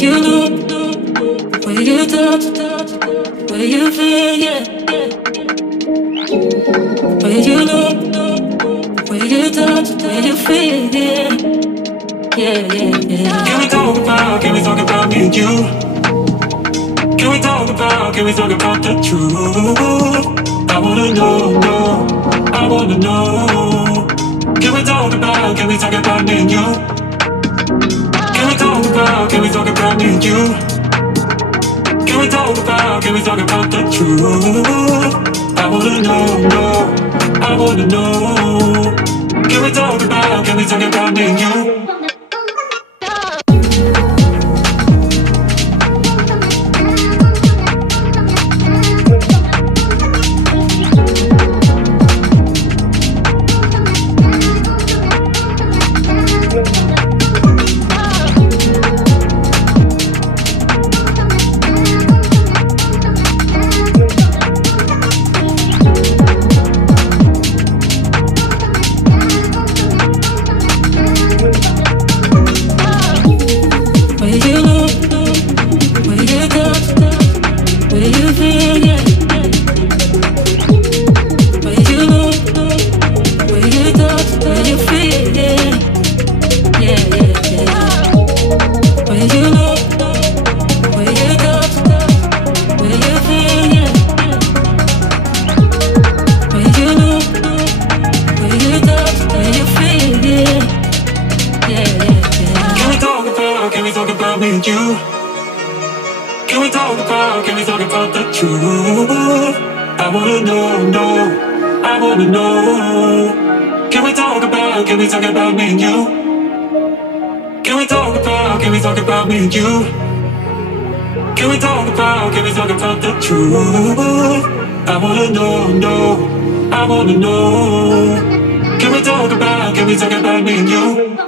you look, where you touch, where you feel, yeah. Where you look, where you touch, where you feel, yeah. Yeah, yeah, yeah. Can we talk about me and you? Can we talk about the truth? I wanna know, no, I wanna know. Can we talk about me and you? Can we talk about me and you? Can we talk about the truth? I wanna know, no, I wanna know. Can we talk about me and you? The truth. I wanna know, no, I wanna know. Can we talk about me and you?